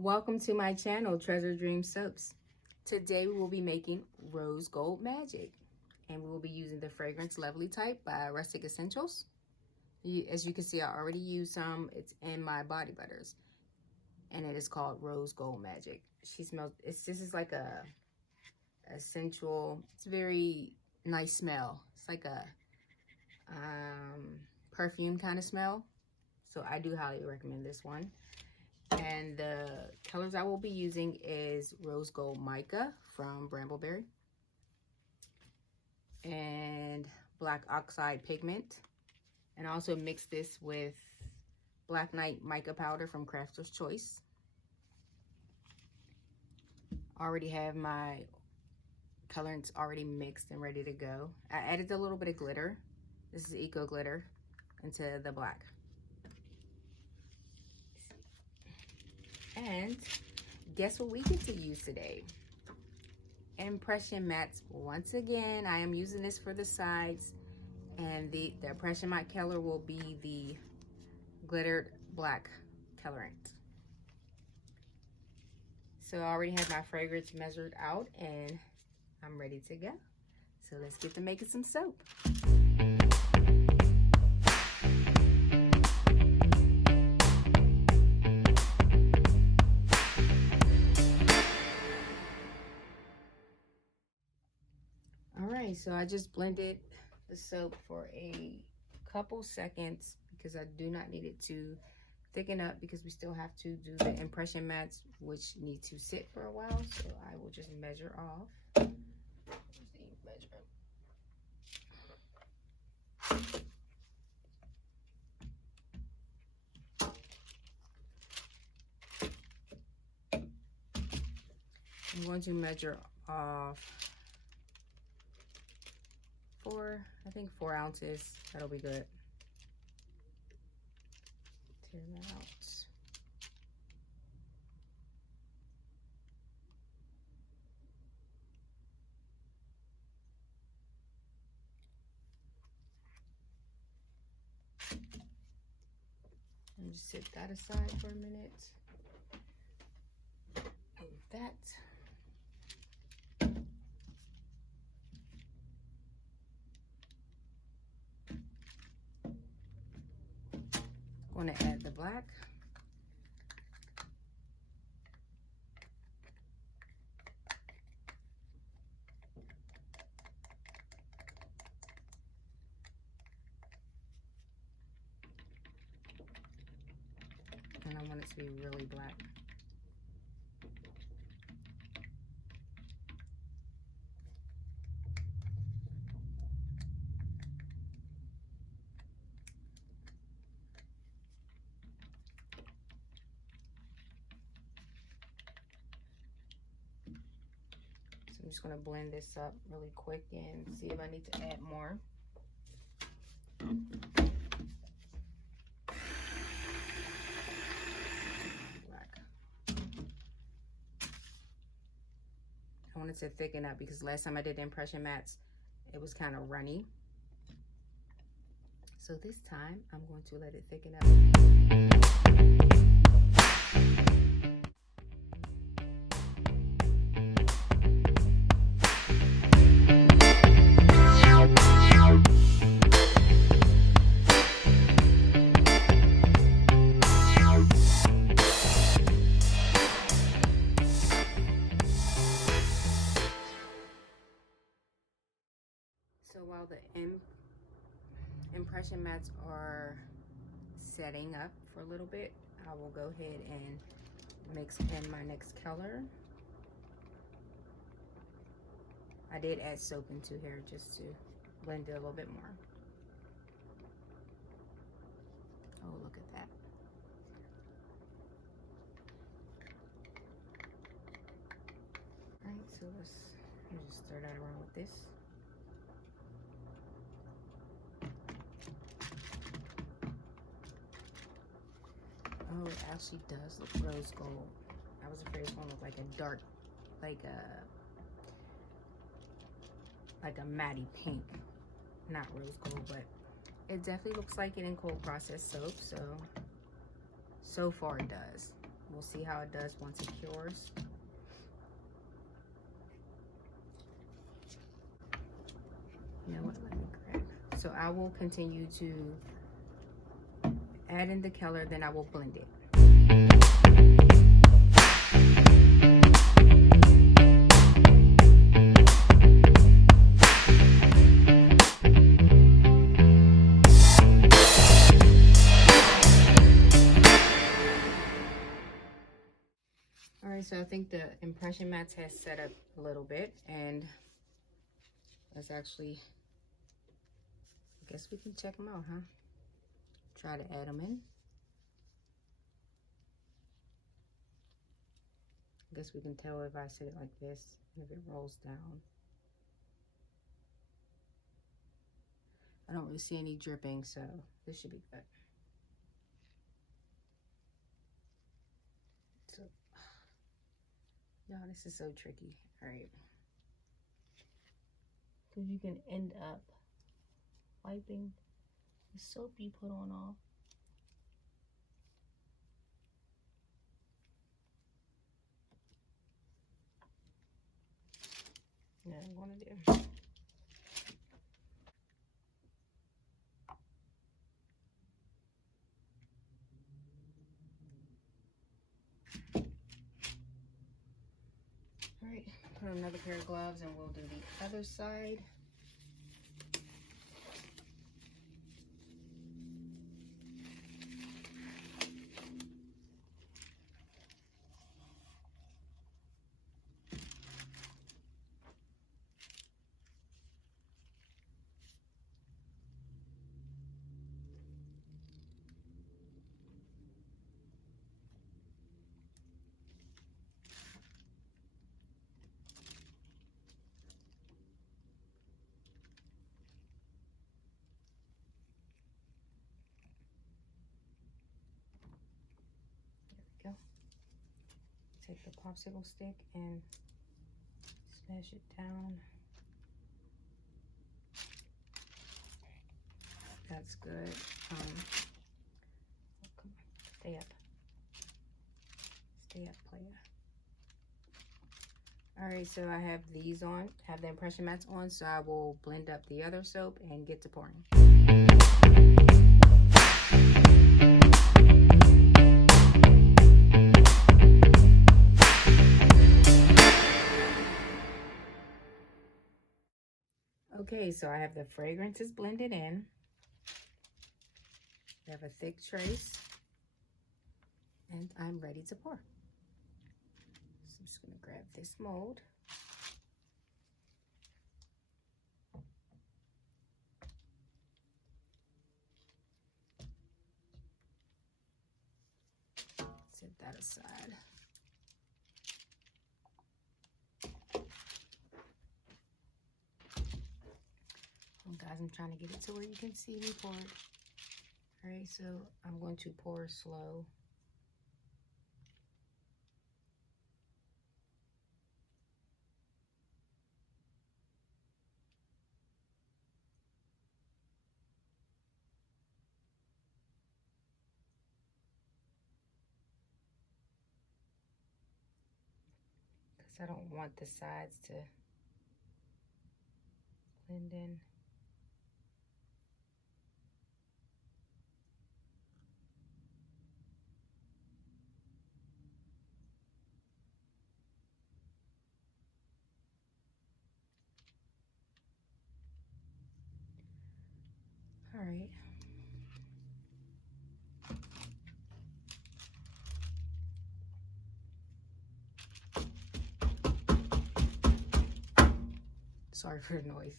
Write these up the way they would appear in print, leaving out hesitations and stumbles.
Welcome to my channel, Treasure Dream Soaps. Today we will be making Rose Gold Magic, and we will be using the fragrance Lovely Type by Rustic Essentials. As you can see, I already used some. It's in my body butters, and it is called Rose Gold Magic. This is like a sensual, it's a very nice smell. It's like a perfume kind of smell. So I do highly recommend this one. And the colors I will be using is Rose Gold Mica from Brambleberry and Black Oxide Pigment. And I also mix this with Black Knight Mica Powder from Crafter's Choice. I already have my colorants already mixed and ready to go. I added a little bit of glitter. This is Eco Glitter into the black. And guess what we get to use today? Impression mats. Once again, I am using this for the sides, and the impression matte color will be the glittered black colorant. So I already have my fragrance measured out, and I'm ready to go. So let's get to making some soap. So I just blended the soap for a couple seconds because I do not need it to thicken up, because we still have to do the impression mats, which need to sit for a while. So I will just measure off. Where's the measure? I'm going to measure off I think 4 ounces. That'll be good. Tear that out. And just set that aside for a minute. Move that. I'm going to add the black. And I want it to be really black. I'm just going to blend this up really quick and see if I need to add more. Black. I wanted to thicken up because last time I did the impression mats, it was kind of runny. So this time I'm going to let it thicken up. So while the impression mats are setting up for a little bit, I will go ahead and mix in my next color. I did add soap into here just to blend it a little bit more. Oh, look at that. All right, so let's just stir that around with this. Oh, it actually does look rose gold. I was afraid it was going to look like a dark, like a matty pink. Not rose gold, but it definitely looks like it in cold processed soap. So far it does. We'll see how it does once it cures. You know what? Let me grab. So I will continue to add in the color, then I will blend it. All right, so I think the impression mats has set up a little bit, and let's actually, I guess we can check them out, huh? Try to add them in. I guess we can tell if I sit it like this, and if it rolls down. I don't really see any dripping, so this should be good. So, no, this is so tricky. All right. Because you can end up wiping the soap you put on off. Yeah, I'm gonna do. All right, put on another pair of gloves and we'll do the other side. There we go. Take the popsicle stick and smash it down. That's good. Oh, come on, stay up. Stay up, player. All right, so I have these on, have the impression mats on, so I will blend up the other soap and get to pouring. Okay, so I have the fragrances blended in. I have a thick trace, and I'm ready to pour. So I'm just gonna grab this mold. Set that aside. Oh guys, I'm trying to get it to where you can see me pour it. All right, so I'm going to pour slow. Because I don't want the sides to blend in. All right. Sorry for the noise.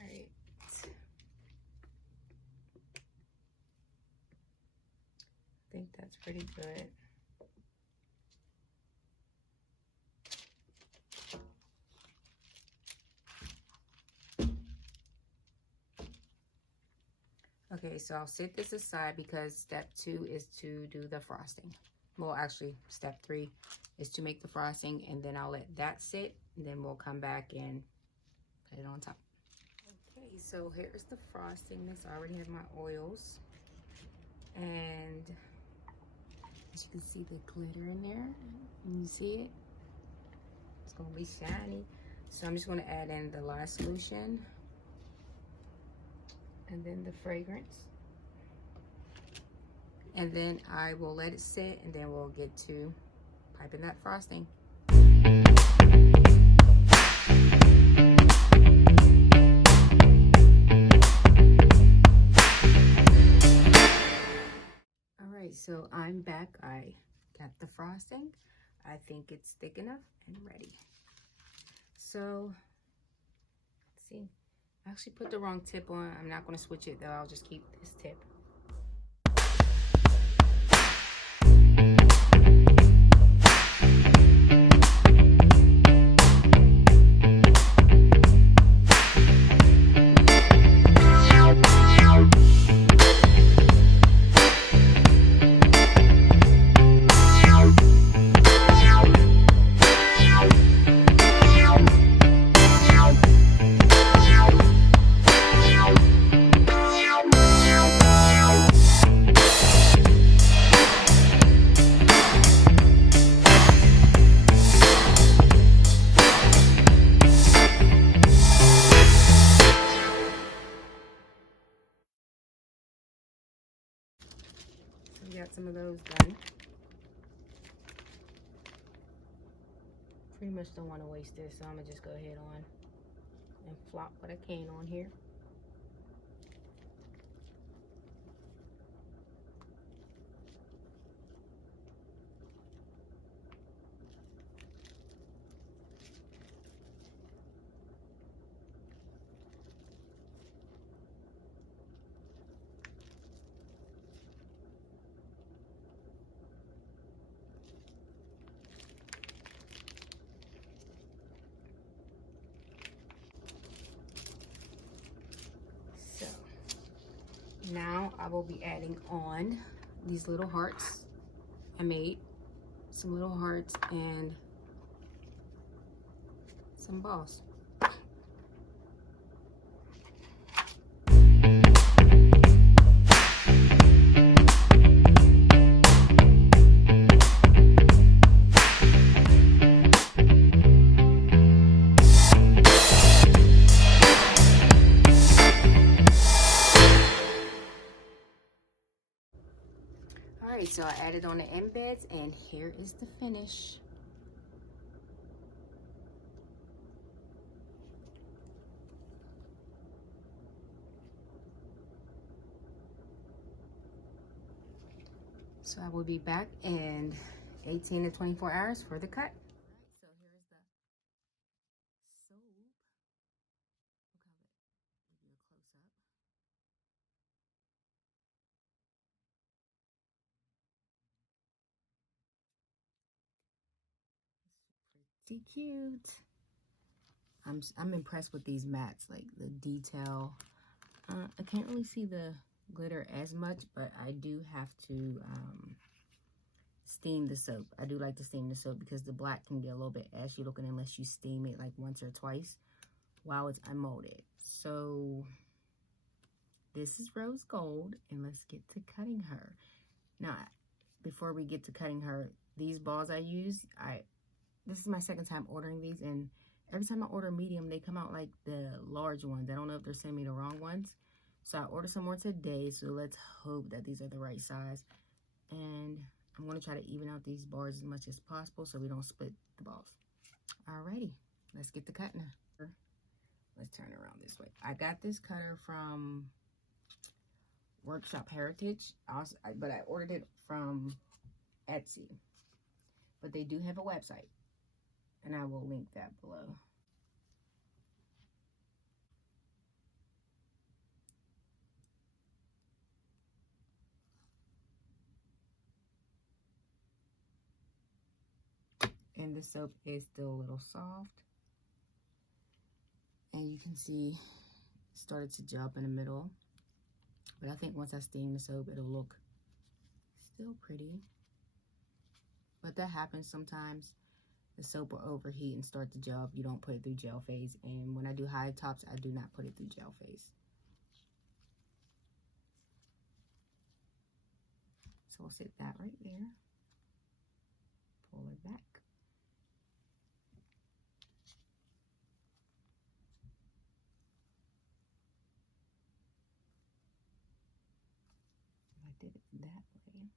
All right. I think that's pretty good. Okay, so I'll set this aside because step 2 is to do the frosting. Well, actually, step 3 is to make the frosting, and then I'll let that sit, and then we'll come back and put it on top. Okay, so here's the frosting mix. I already have my oils, and As you can see the glitter in there. Can you see it? It's gonna be shiny. So I'm just gonna add in the lye solution and then the fragrance. And then I will let it sit, and then we'll get to piping that frosting. All right, so I'm back. I got the frosting. I think it's thick enough and ready. So, let's see. I actually put the wrong tip on. I'm not gonna switch it though. I'll just keep this tip. We got some of those done. Pretty much don't want to waste this, so I'm gonna just go ahead on and flop what I can on here. Now I will be adding on these little hearts. I made some little hearts and some balls. Alright, so I added on the embeds, and here is the finish. So I will be back in 18 to 24 hours for the cut. So here's the soap. Look how it, give you a close up. Pretty cute. I'm impressed with these mats, like the detail. I can't really see the glitter as much, but I do have to steam the soap. I do like to steam the soap because the black can get a little bit ashy looking unless you steam it like once or twice while it's unmolded. So this is Rose Gold, and let's get to cutting her. Now, before we get to cutting her, these balls I use, this is my second time ordering these, and every time I order medium, they come out like the large ones. I don't know if they're sending me the wrong ones. So I ordered some more today, so let's hope that these are the right size. And I'm going to try to even out these bars as much as possible so we don't split the balls. Alrighty, let's get to cutting her. Let's turn it around this way. I got this cutter from Workshop Heritage, but I ordered it from Etsy. But they do have a website, and I will link that below. And the soap is still a little soft. And you can see it started to gel up in the middle. But I think once I steam the soap, it'll look still pretty. But that happens sometimes. The soap will overheat and start to gel if you don't put it through gel phase. And when I do high tops, I do not put it through gel phase. So we'll sit that right there. pull it back. I did it that way,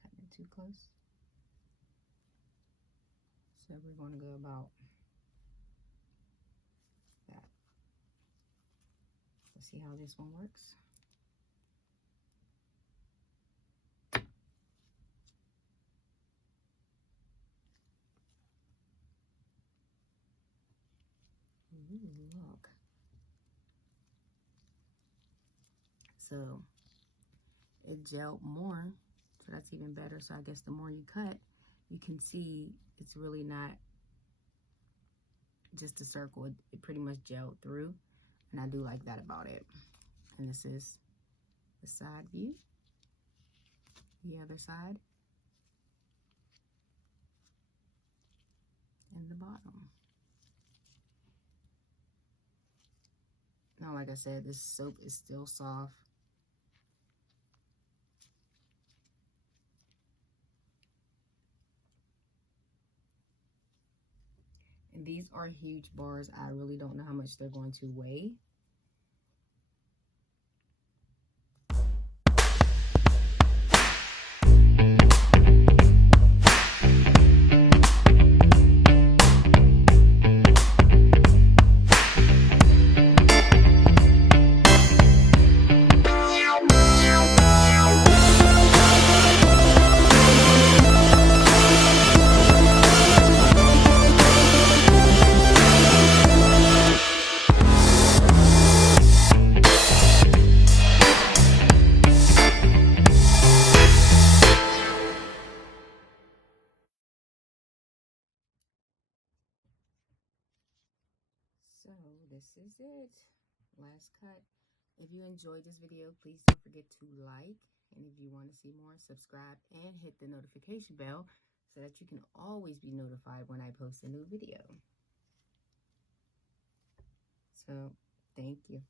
cutting it too close. So we're going to go about that. Let's see how this one works. Ooh, look. So it gelled more, so that's even better. So I guess the more you cut, you can see it's really not just a circle. It pretty much gelled through, and I do like that about it. And this is the side view, the other side, and the bottom. Now, like I said, this soap is still soft. And these are huge bars. I really don't know how much they're going to weigh. So this is it, last cut. If you enjoyed this video, please don't forget to like, and if you want to see more, subscribe and hit the notification bell so that you can always be notified when I post a new video. So thank you.